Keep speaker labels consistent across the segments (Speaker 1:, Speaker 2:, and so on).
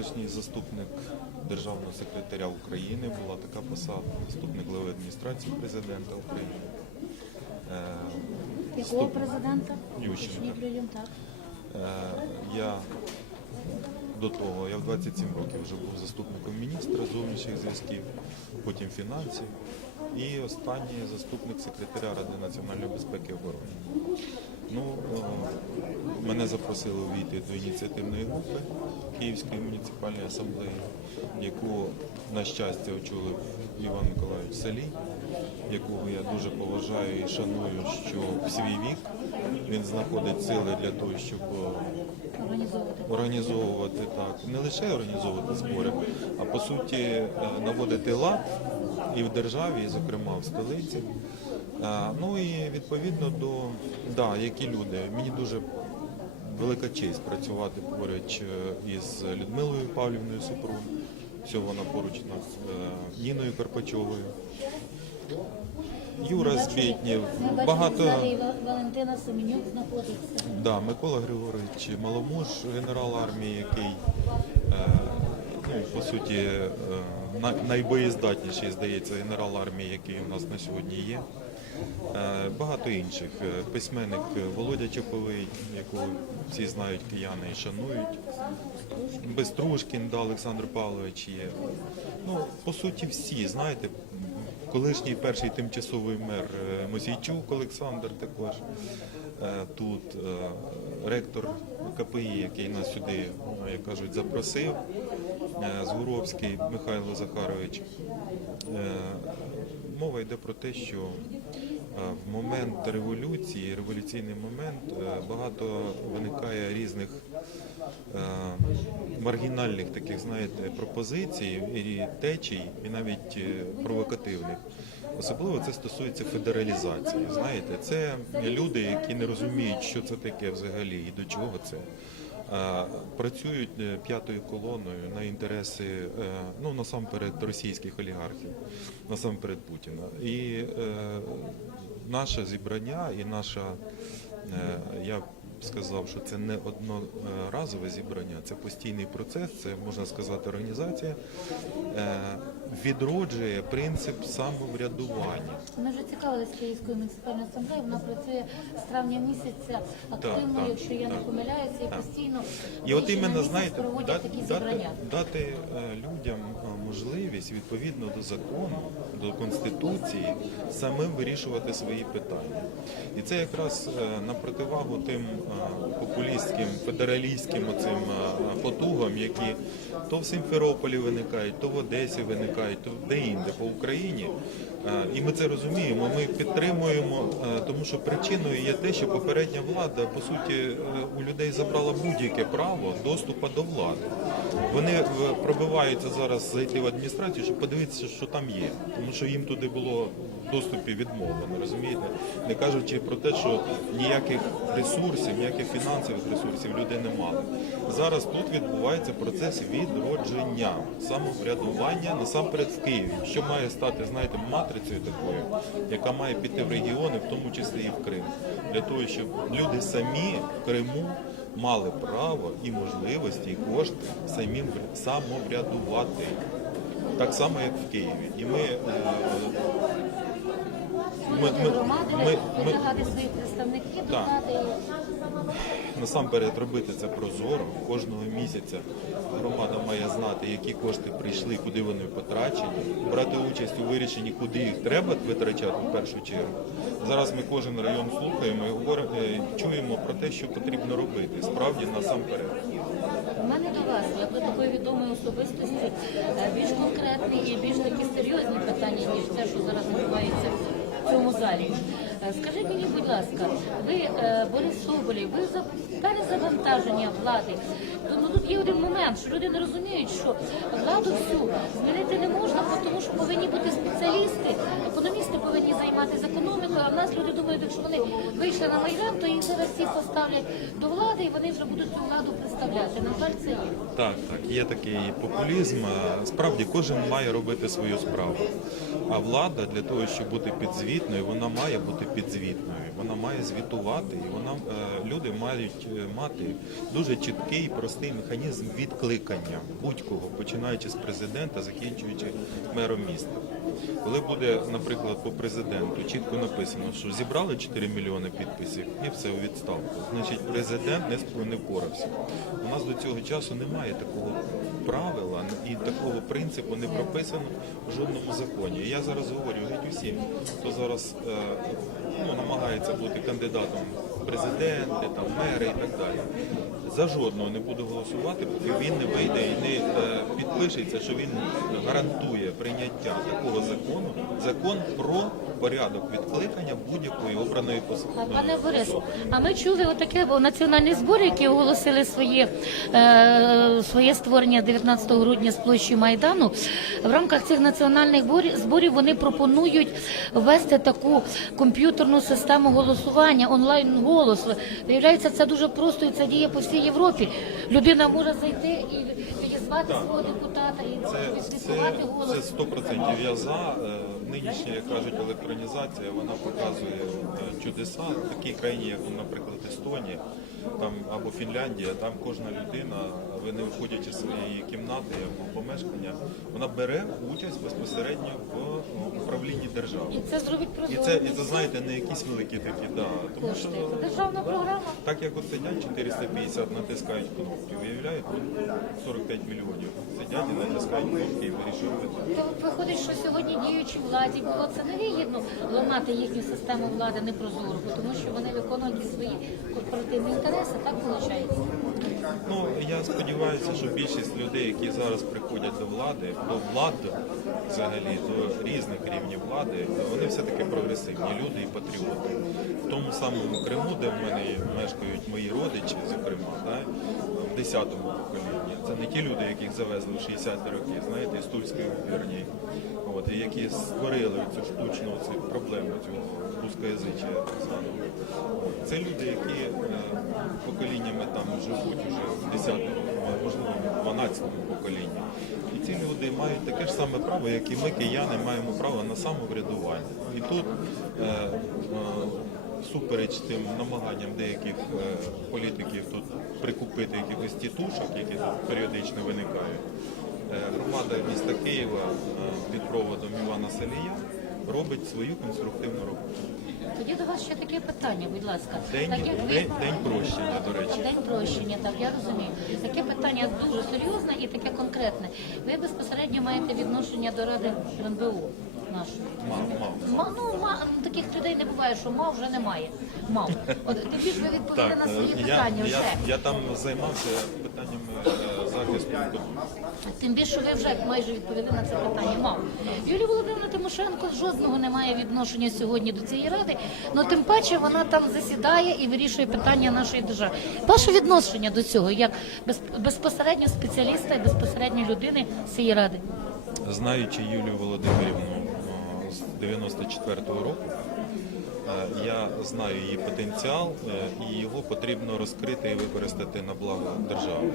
Speaker 1: колишній заступник державного секретаря України, була така посада, заступник глави адміністрації президента України. Е,
Speaker 2: Якого президента?
Speaker 1: Ющенка. Е, Я до того, я в 27 років вже був заступником міністра зовнішніх зв'язків, потім фінансів і останній заступник секретаря Ради національної безпеки і оборони. Ну, е, мене запросили увійти до ініціативної групи Київської муніципальної асамблеї, яку, на щастя, очолив Іван Миколаївич Салій, якого я дуже поважаю і шаную, що в свій вік він знаходить сили для того, щоб е,
Speaker 2: Організовувати.
Speaker 1: так, не лише організовувати збори, а по суті е, наводити лад і в державі, і, зокрема в столиці. Е, Ну і відповідно до да, які люди. Мені дуже велика честь працювати поруч із Людмилою Павлівною Супрун. Всього вона поруч нас Ніною Карпачовою. Юра
Speaker 2: бачимо,
Speaker 1: багато.
Speaker 2: Валентина Семенюк знаходиться.
Speaker 1: Да, Микола Григорович Маломуж, генерал армії, який е, ну, по суті е, найбоєздатніший, здається, генерал армії, який у нас на сьогодні є. Е, багато інших. Письменник Володя Чоповий, якого всі знають кияни і шанують. Беструшкін, да, Олександр Павлович є. Ну, по суті, всі, знаєте, колишній перший тимчасовий мер е, Мосійчук Олександр також. Е, Тут е, ректор КПІ, який нас сюди, як кажуть, запросив, Згуровський Михайло Захарович. Мова йде про те, що в момент революції, революційний момент, багато виникає різних маргінальних таких, знаєте, пропозицій і течій, і навіть е, провокативних. Особливо це стосується федералізації. Знаєте, це люди, які не розуміють, що це таке взагалі і до чого це. Працюють е, п'ятою колоною на інтереси, е, ну насамперед російських олігархів, насамперед Путіна. І е, наше зібрання і наша, е, я б сказав, що це не одноразове зібрання, це постійний процес, це можна сказати організація, е, відроджує принцип самоврядування.
Speaker 2: Ми вже цікавилися Київською муніципальною асамблеєю. Вона працює з травня місяця активно,
Speaker 1: так,
Speaker 2: якщо я не
Speaker 1: так.
Speaker 2: помиляюся, і постійно
Speaker 1: І от іменно знаєте,
Speaker 2: проводять
Speaker 1: дати,
Speaker 2: такі
Speaker 1: дати,
Speaker 2: зібрання.
Speaker 1: дати е, людям можливість відповідно до закону, до конституції, самим вирішувати свої питання. І це якраз е, на противагу тим е, популістським, федералістським оцим е, потугам, які то в Сімферополі виникають, то в Одесі виникають, то де-інде по Україні. Е, І ми це розуміємо. Ми підтримуємо, е, тому що причиною є те, що попередня влада по суті е, у людей забрала будь-яке право доступу до влади. Вони пробиваються зараз зайти в адміністрацію, щоб подивитися, що там є, тому що їм туди було доступі відмовлено, розумієте? Не кажучи про те, що ніяких ресурсів, ніяких фінансових ресурсів люди не мали. Зараз тут відбувається процес відродження, самоврядування насамперед в Києві, що має стати, знаєте, матрицею такою, яка має піти в регіони, в тому числі і в Крим, для того, щоб люди самі в Криму мали право і можливості, і кошти самим самоврядувати. Так само, як в Києві. І ми, е, ми, ми, ми, ми,
Speaker 2: вибирати своїх представників,
Speaker 1: Так.
Speaker 2: додати.
Speaker 1: насамперед робити це прозоро. Кожного місяця громада має знати, які кошти прийшли, куди вони потрачені, брати участь у вирішенні, куди їх треба витрачати в першу чергу. Зараз ми кожен район слухаємо і говоримо, е, чуємо про те, що потрібно робити. Справді насамперед.
Speaker 2: У мене до вас, як до такої відомої особистості, е, більш конкретні і більш такі серйозні питання, ніж те, що зараз відбувається цьому залі. Е, Скажіть мені, будь ласка, ви е, Борис Соболєв, ви за перезавантаження влади. Ну тут є один момент, що люди не розуміють, що владу всю змінити не можна, тому що повинні бути займатися економікою. А в нас люди думають, якщо вони вийшли на майдан, то їх зараз всі поставлять до влади, і вони вже будуть цю владу представляти. На жаль, це.
Speaker 1: Так, так, є такий популізм. Справді кожен має робити свою справу. А влада для того, щоб бути підзвітною, вона має бути підзвітною. Вона має звітувати, і вона е, люди мають е, мати дуже чіткий, простий механізм відкликання будь-кого, починаючи з президента, закінчуючи мером міста. Коли буде, наприклад, по президенту чітко написано, що зібрали 4 мільйони підписів і все у відставку, значить президент не впорався. У нас до цього часу немає такого правила і такого принципу не прописано в жодному законі. Я зараз говорю геть усім, хто зараз е, ну, намагається бути кандидатом в президенти, там, мери і так далі. За жодного не буду голосувати, поки він не вийде і не е, підпишеться, що він гарантує прийняття такого закону, закон про порядок відкликання будь-якої обраної посади.
Speaker 2: Пане Борис, а ми чули отаке бо національний збор, які оголосили своє, е, своє створення 19 грудня з площі Майдану. В рамках цих національних зборів, вони пропонують ввести таку комп'ютерну систему голосування, онлайн голос. Виявляється, це дуже просто і це діє по всій Європі. Людина може зайти і підізвати свого депутата і
Speaker 1: Це, це. Це 100% я за. Е, Нинішня, як кажуть, електронізація, вона показує е, чудеса в такій країні, як, наприклад, Естонія там, або Фінляндія, там кожна людина, ви не із своєї кімнати або помешкання, вона бере участь безпосередньо в е, держави.
Speaker 2: І це зробить
Speaker 1: І
Speaker 2: прозоро.
Speaker 1: це, і це знаєте, не якісь великі такі, да, тому що
Speaker 2: Це державна програма.
Speaker 1: так як от сидять 450, натискають кнопки, уявляєте, 45 мільйонів сидять і натискають кнопки і вирішують питання.
Speaker 2: То виходить, що сьогодні діючій владі було це невигідно ламати їхню систему влади непрозору, тому що вони виконують свої корпоративні інтереси, так виходить?
Speaker 1: Ну я сподіваюся, що більшість людей, які зараз приходять до влади, до влад взагалі, до різних рівнів влади, вони все-таки прогресивні люди і патріоти. В тому самому Криму, де в мене мешкають мої родичі, зокрема, да, в 10-му поколінні. Це не ті люди, яких завезли в 60-ті роки, знаєте, з Тульської губернії, от, і які створили цю штучну цю проблему так званого. Це люди, які е, поколіннями там живуть уже в 10-му, можливо, в 12-му поколінні. І ці люди мають таке ж саме право, як і ми, кияни, маємо право на самоврядування. І тут е, е, супереч тим намаганням деяких е, політиків тут прикупити якихось тітушок, які тут періодично виникають. Е, Громада міста Києва е, під проводом Івана Салія робить свою конструктивну роботу.
Speaker 2: Тоді до вас ще таке питання, будь ласка.
Speaker 1: День,
Speaker 2: Так як ви-
Speaker 1: день, день прощення, до речі.
Speaker 2: День прощення, так я розумію. Таке питання дуже серйозне і таке конкретне. Ви безпосередньо маєте відношення до ради НБУ нашої.
Speaker 1: Мав, мав.
Speaker 2: Ма, ну, ма, таких людей не буває, що мав вже немає. Мав. От тим більше ви відповіли на
Speaker 1: е,
Speaker 2: свої
Speaker 1: я,
Speaker 2: питання вже.
Speaker 1: я, я там займався питаннями е, захисту.
Speaker 2: Тим більше ви вже майже відповіли на це питання. Мав Юлія Володимирівна Тимошенко жодного не має відношення сьогодні до цієї ради. Ну тим паче вона там засідає і вирішує питання нашої держави. Ваше відношення до цього як без- безпосередньо спеціаліста і безпосередньо людини цієї ради.
Speaker 1: Знаючи Юлію Володимирівну з 94-го року, я знаю її потенціал і його потрібно розкрити і використати на благо держави.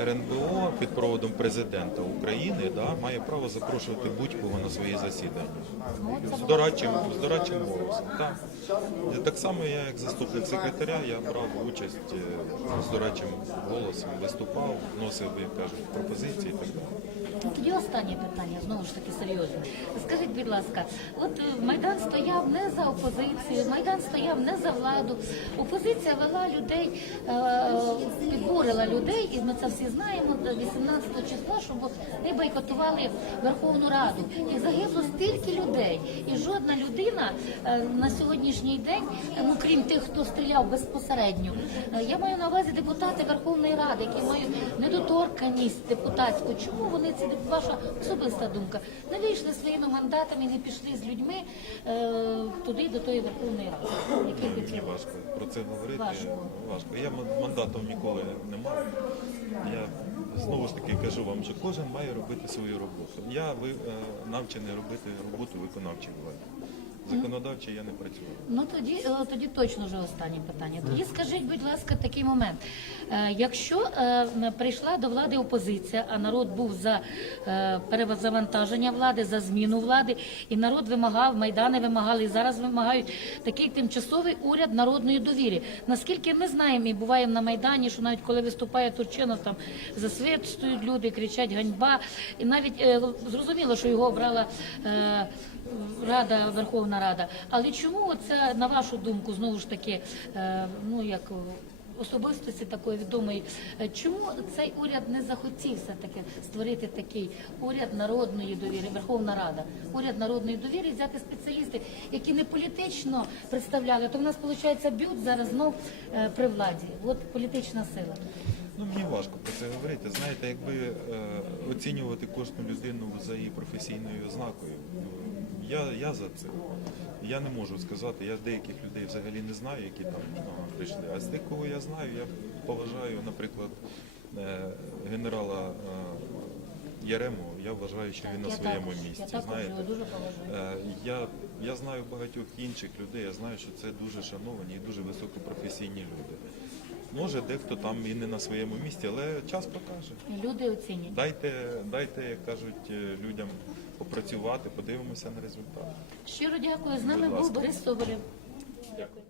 Speaker 1: РНБО під проводом президента України да, має право запрошувати будь-кого на свої засідання з дорадчим, з дорадчим голосом. Так. Так само я, як заступник секретаря, я брав участь з дорадчим голосом, виступав, вносив, як кажуть, пропозиції і так далі.
Speaker 2: Тоді останнє питання, знову ж таки серйозне. Скажіть, будь ласка, от е, Майдан стояв не за опозицію, Майдан стояв не за владу. Опозиція вела людей, е, підбурила людей, і ми це всі знаємо, 18 числа, щоб вони бойкотували Верховну Раду. І загибло стільки людей. І жодна людина е, на сьогоднішній день, ну крім тих, хто стріляв безпосередньо, я маю на увазі депутати Верховної Ради, які мають недоторканність депутатську. Чому вони це ваша особиста думка? Не вийшли своїми мандатами, не пішли з людьми е, туди до тої Верховної Ради. Які
Speaker 1: Мені важко про це говорити.
Speaker 2: Важко.
Speaker 1: Важко. Я ман- мандатом ніколи не мав. Я знову ж таки кажу вам, що кожен має робити свою роботу. Я ви, е, навчений робити роботу виконавчої влади. Законодавчий я не працював.
Speaker 2: Ну тоді, е, тоді точно вже останнє питання. Тоді скажіть, будь ласка, такий момент. Е, Якщо е, прийшла до влади опозиція, а народ був за перезавантаження влади, за зміну влади, і народ вимагав, майдани вимагали, і зараз вимагають такий тимчасовий уряд народної довіри. Наскільки ми знаємо і буваємо на майдані, що навіть коли виступає Турчинов, там засвідчують люди, кричать ганьба, і навіть зрозуміло, що його обрала. Рада, Верховна Рада. Але чому це, на вашу думку, знову ж таки, е, ну як особистості такої відомої, е, чому цей уряд не захотів все-таки створити такий уряд народної довіри, Верховна Рада, уряд народної довіри, взяти спеціалістів, які не політично представляли, то в нас виходить бют зараз знов е, при владі. От політична сила.
Speaker 1: Ну мені важко про це говорити. Знаєте, якби е, оцінювати кожну людину за її професійною ознакою, е, я, я за це. Я не можу сказати. Я деяких людей взагалі не знаю, які там ну, прийшли. А з тих, кого я знаю, я поважаю, наприклад, е, генерала е, Ярему. Я вважаю, що він на своєму місці.
Speaker 2: Я
Speaker 1: знаєте.
Speaker 2: дуже.
Speaker 1: Е, Я, я знаю багатьох інших людей, я знаю, що це дуже шановані і дуже високопрофесійні люди. Може, дехто там і не на своєму місці, але час покаже.
Speaker 2: Люди оцінять.
Speaker 1: Дайте, дайте, як кажуть, е, людям попрацювати, подивимося на результат.
Speaker 2: Щиро дякую. З нами був. Борис Соболєв. Дякую.